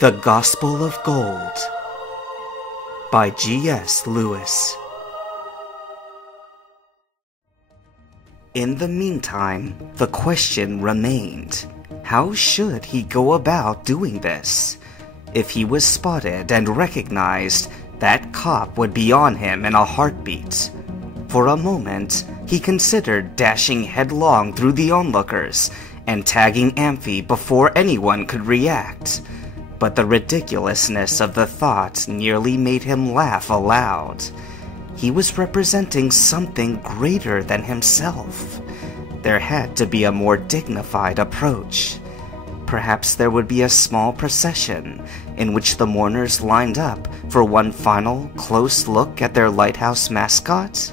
The Gospel of Gold by G.S. Lewis. In the meantime, the question remained, how should he go about doing this? If he was spotted and recognized, that cop would be on him in a heartbeat. For a moment, he considered dashing headlong through the onlookers and tagging Amphi before anyone could react. But the ridiculousness of the thought nearly made him laugh aloud. He was representing something greater than himself. There had to be a more dignified approach. Perhaps there would be a small procession in which the mourners lined up for one final, close look at their lighthouse mascot?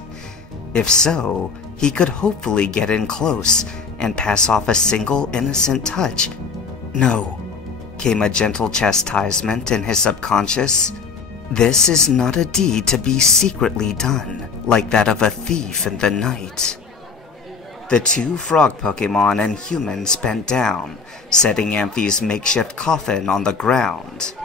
If so, he could hopefully get in close and pass off a single innocent touch. No, came a gentle chastisement in his subconscious. This is not a deed to be secretly done, like that of a thief in the night. The two frog Pokemon and humans bent down, setting Amphi's makeshift coffin on the ground.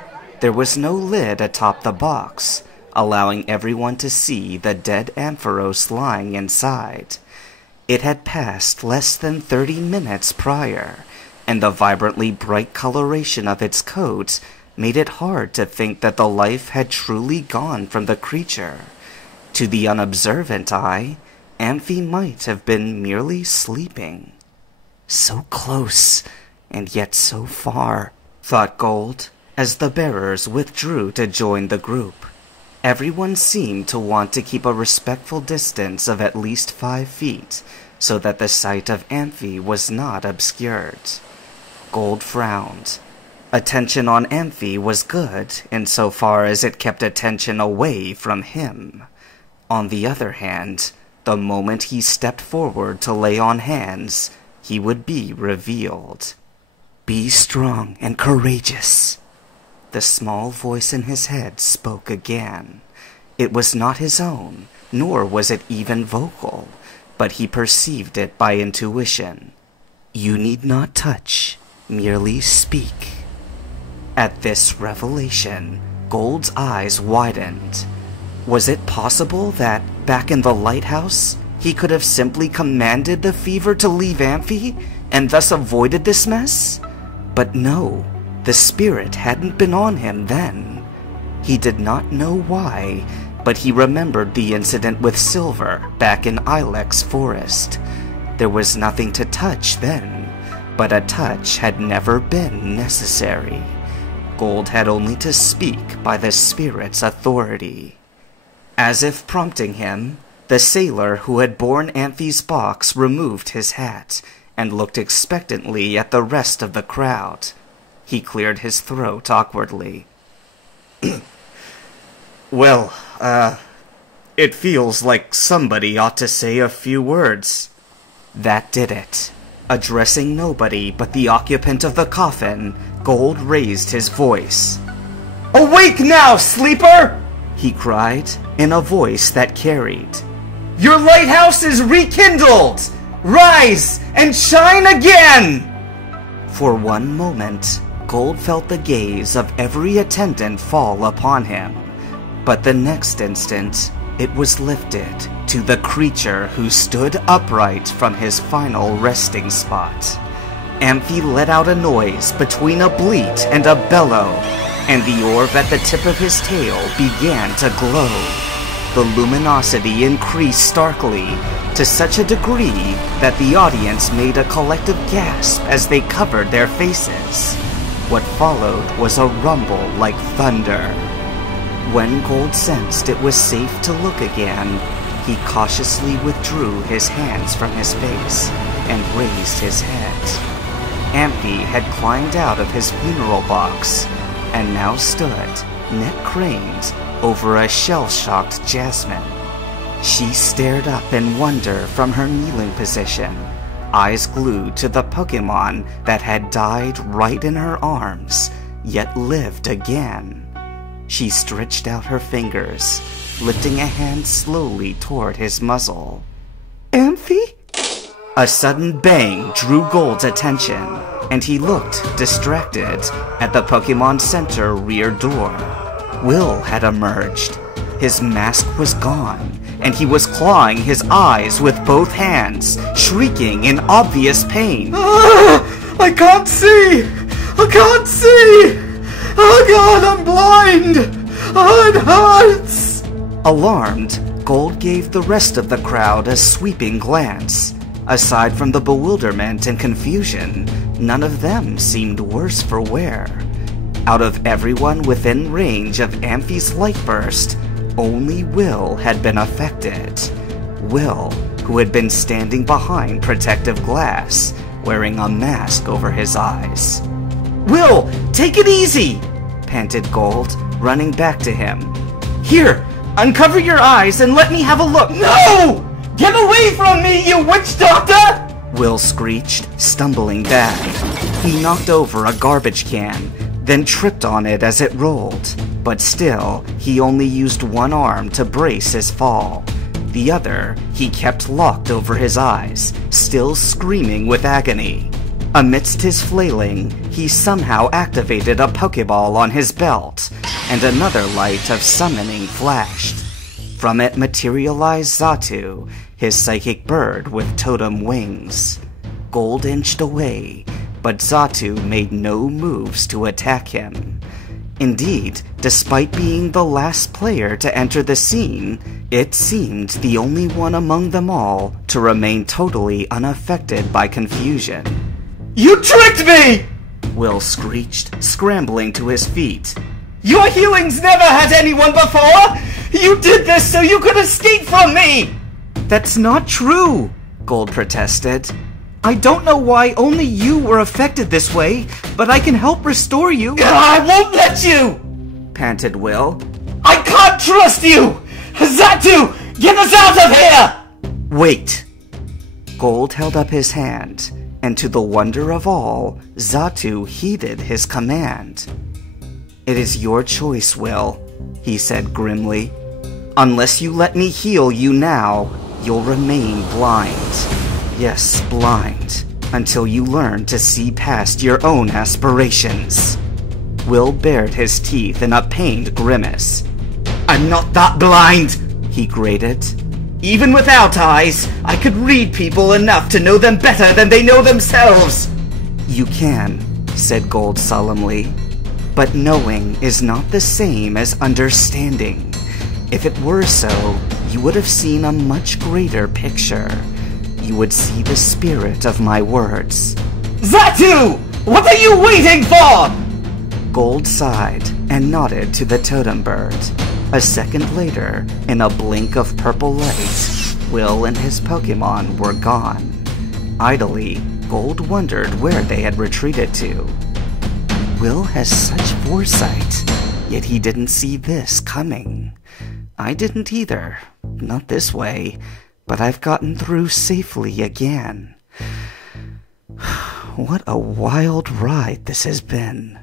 There was no lid atop the box, allowing everyone to see the dead Ampharos lying inside. It had passed less than 30 minutes prior, and the vibrantly bright coloration of its coat made it hard to think that the life had truly gone from the creature. To the unobservant eye, Amphi might have been merely sleeping. So close, and yet so far, thought Gold, as the bearers withdrew to join the group. Everyone seemed to want to keep a respectful distance of at least 5 feet, so that the sight of Amphi was not obscured. Gold frowned. Attention on Amphi was good insofar as it kept attention away from him. On the other hand, the moment he stepped forward to lay on hands, he would be revealed. Be strong and courageous. The small voice in his head spoke again. It was not his own, nor was it even vocal, but he perceived it by intuition. You need not touch, merely speak. At this revelation, Gold's eyes widened. Was it possible that, back in the lighthouse, he could have simply commanded the fever to leave Amphi, and thus avoided this mess? But no, the spirit hadn't been on him then. He did not know why, but he remembered the incident with Silver back in Ilex Forest. There was nothing to touch then, but a touch had never been necessary. Gold had only to speak by the spirit's authority. As if prompting him, the sailor who had borne Amphi's box removed his hat and looked expectantly at the rest of the crowd. He cleared his throat awkwardly. Well, it feels like somebody ought to say a few words. That did it. Addressing nobody but the occupant of the coffin, Gold raised his voice. Awake now, sleeper! He cried, in a voice that carried. Your lighthouse is rekindled! Rise and shine again! For one moment, Gold felt the gaze of every attendant fall upon him. But the next instant, it was lifted to the creature who stood upright from his final resting spot. Amphi let out a noise between a bleat and a bellow, and the orb at the tip of his tail began to glow. The luminosity increased starkly, to such a degree that the audience made a collective gasp as they covered their faces. What followed was a rumble like thunder. When Gold sensed it was safe to look again, he cautiously withdrew his hands from his face and raised his head. Amphi had climbed out of his funeral box and now stood, neck craned, over a shell-shocked Jasmine. She stared up in wonder from her kneeling position, eyes glued to the Pokemon that had died right in her arms, yet lived again. She stretched out her fingers, lifting a hand slowly toward his muzzle. Amphi? A sudden bang drew Gold's attention, and he looked distracted at the Pokemon Center rear door. Will had emerged. His mask was gone, and he was clawing his eyes with both hands, shrieking in obvious pain. I can't see! I can't see! Oh god, I'm blind! Oh, it hurts! Alarmed, Gold gave the rest of the crowd a sweeping glance. Aside from the bewilderment and confusion, none of them seemed worse for wear. Out of everyone within range of Amphi's light burst, only Will had been affected. Will, who had been standing behind protective glass, wearing a mask over his eyes. Will, take it easy! Panted Gold, running back to him. Here, uncover your eyes and let me have a look. No! Get away from me, you witch doctor! Will screeched, stumbling back. He knocked over a garbage can, then tripped on it as it rolled. But still, he only used one arm to brace his fall. The other he kept locked over his eyes, still screaming with agony. Amidst his flailing, he somehow activated a Pokeball on his belt, and another light of summoning flashed. From it materialized Xatu, his psychic bird with totem wings. Gold inched away, but Xatu made no moves to attack him. Indeed, despite being the last player to enter the scene, it seemed the only one among them all to remain totally unaffected by confusion. You tricked me! Will screeched, scrambling to his feet. Your healings never had anyone before! You did this so you could escape from me! That's not true, Gold protested. I don't know why only you were affected this way, but I can help restore you. I won't let you! Panted Will. I can't trust you! Xatu, get us out of here! Wait. Gold held up his hand, and to the wonder of all, Xatu heeded his command. It is your choice, Will, he said grimly. Unless you let me heal you now, you'll remain blind. Yes, blind, until you learn to see past your own aspirations. Will bared his teeth in a pained grimace. I'm not that blind, he grated. Even without eyes, I could read people enough to know them better than they know themselves. You can, said Gold solemnly. But knowing is not the same as understanding. If it were so, you would have seen a much greater picture. You would see the spirit of my words. Xatu! What are you waiting for? Gold sighed and nodded to the totem bird. A second later, in a blink of purple light, Will and his Pokemon were gone. Idly, Gold wondered where they had retreated to. Will has such foresight, yet he didn't see this coming. I didn't either, not this way, but I've gotten through safely again. What a wild ride this has been.